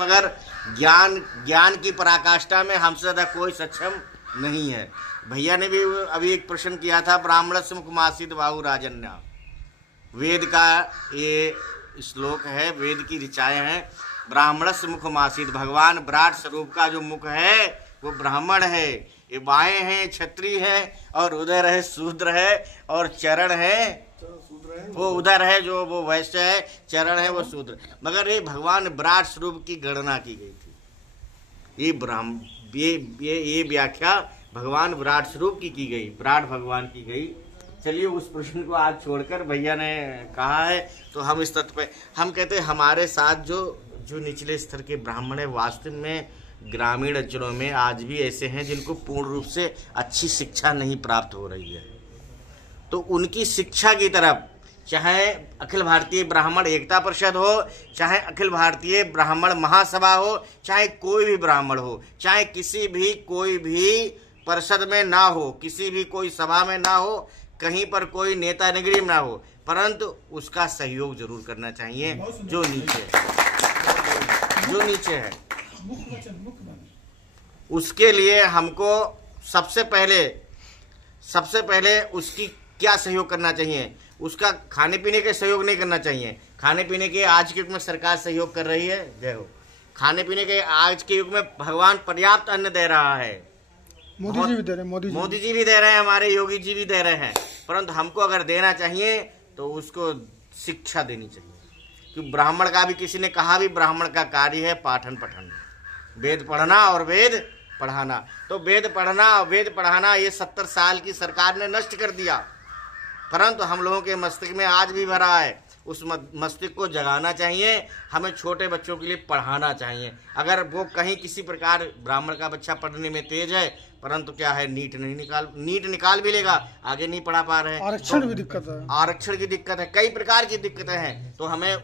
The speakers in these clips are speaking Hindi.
मगर ज्ञान की पराकाष्ठा में हमसे ज़्यादा कोई सक्षम नहीं है। भैया ने भी अभी एक प्रश्न किया था, ब्राह्मणस्य मुखमासीत बाहु राजन्या। वेद का ये श्लोक है, वेद की ऋचाएँ हैं। ब्राह्मणस्य मुखमासीत, भगवान विराट स्वरूप का जो मुख है वो ब्राह्मण है, ये बाएं हैं क्षत्रिय है, और उधर है शूद्र है, और चरण है वो उधर है जो वो वैश्य है, चरण है वो शूद्र। मगर ये भगवान विराट स्वरूप की गणना की गई थी। ये व्याख्या भगवान विराट स्वरूप की गई, विराट भगवान की गई। चलिए उस प्रश्न को आज छोड़कर भैया ने कहा है तो हम इस तथ्य पे हम कहते हैं हमारे साथ जो निचले स्तर के ब्राह्मण है, वास्तव में ग्रामीण अंचलों में आज भी ऐसे हैं जिनको पूर्ण रूप से अच्छी शिक्षा नहीं प्राप्त हो रही है। तो उनकी शिक्षा की तरफ, चाहे अखिल भारतीय ब्राह्मण एकता परिषद हो, चाहे अखिल भारतीय ब्राह्मण महासभा हो, चाहे कोई भी ब्राह्मण हो, चाहे किसी भी कोई भी परिषद में ना हो, किसी भी कोई सभा में ना हो, कहीं पर कोई नेता नगरी में ना हो, परंतु उसका सहयोग जरूर करना चाहिए जो नीचे है। उसके लिए हमको सबसे पहले उसकी क्या सहयोग करना चाहिए? उसका खाने पीने के सहयोग नहीं करना चाहिए। खाने पीने के आज के युग में सरकार सहयोग कर रही है, जय हो। खाने पीने के आज के युग में भगवान पर्याप्त अन्न दे रहा है, मोदी जी भी दे रहे हैं, हमारे योगी जी भी दे रहे हैं। परंतु हमको अगर देना चाहिए तो उसको शिक्षा देनी चाहिए। कि ब्राह्मण का भी किसी ने कहा भी ब्राह्मण का कार्य है पाठन पठन, वेद पढ़ना और वेद पढ़ाना। तो वेद पढ़ना और वेद पढ़ाना ये 70 साल की सरकार ने नष्ट कर दिया, परंतु हम लोगों के मस्तिष्क में आज भी भरा है। उस मस्तिष्क को जगाना चाहिए। हमें छोटे बच्चों के लिए पढ़ाना चाहिए। अगर वो कहीं किसी प्रकार ब्राह्मण का बच्चा पढ़ने में तेज है, परंतु क्या है नीट निकाल भी लेगा, आगे नहीं पढ़ा पा रहे हैं, आरक्षण की दिक्कत है, कई प्रकार की दिक्कतें हैं। तो हमें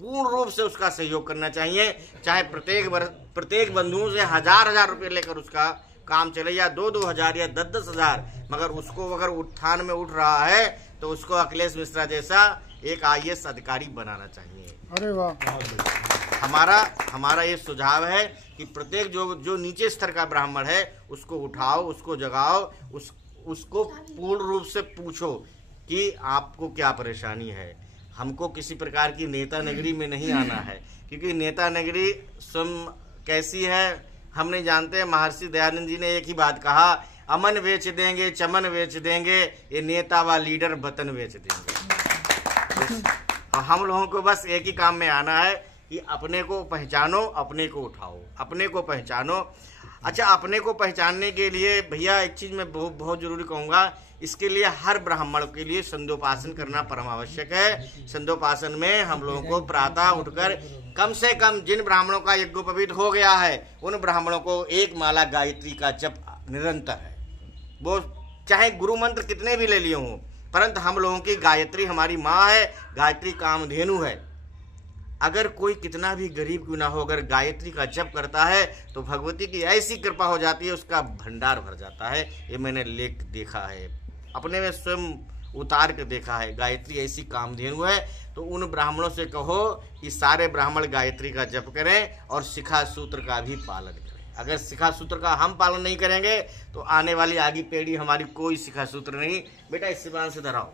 पूर्ण रूप से उसका सहयोग करना चाहिए। चाहे प्रत्येक बंधुओं से 1000 रुपये लेकर उसका काम चले, या 2 हज़ार या 10 हज़ार, मगर उसको अगर उत्थान में उठ रहा है तो उसको अखिलेश मिश्रा जैसा एक IAS अधिकारी बनाना चाहिए। अरे वाह। हमारा ये सुझाव है कि प्रत्येक जो नीचे स्तर का ब्राह्मण है उसको उठाओ, उसको जगाओ, उसको पूर्ण रूप से पूछो कि आपको क्या परेशानी है। हमको किसी प्रकार की नेता नगरी में नहीं आना है, क्योंकि नेता नगरी स्वयं कैसी है हम नहीं जानते। महर्षि दयानंद जी ने एक ही बात कहा, अमन बेच देंगे, चमन बेच देंगे, ये नेता व लीडर वतन बेच देंगे। तो हम लोगों को बस एक ही काम में आना है कि अपने को पहचानो, अपने को उठाओ, अपने को पहचानो। अच्छा, अपने को पहचानने के लिए भैया एक चीज मैं बहुत जरूरी कहूँगा, इसके लिए हर ब्राह्मण के लिए संध्योपासन करना परम आवश्यक है। संध्योपासन में हम लोगों को प्रातः उठकर कम से कम जिन ब्राह्मणों का यज्ञोपवीत हो गया है उन ब्राह्मणों को एक माला गायत्री का जप निरंतर है। वो चाहे गुरु मंत्र कितने भी ले लिए हों, परंतु हम लोगों की गायत्री हमारी माँ है, गायत्री कामधेनु है। अगर कोई कितना भी गरीब क्यों ना हो, अगर गायत्री का जप करता है तो भगवती की ऐसी कृपा हो जाती है, उसका भंडार भर जाता है। ये मैंने लेख देखा है, अपने में स्वयं उतार कर देखा है। गायत्री ऐसी कामधेनु है। तो उन ब्राह्मणों से कहो कि सारे ब्राह्मण गायत्री का जप करें और शिखा सूत्र का भी पालन करें। अगर शिखा सूत्र का हम पालन नहीं करेंगे तो आने वाली आगे पीढ़ी हमारी कोई शिखा सूत्र नहीं। बेटा इस बात से धराओ।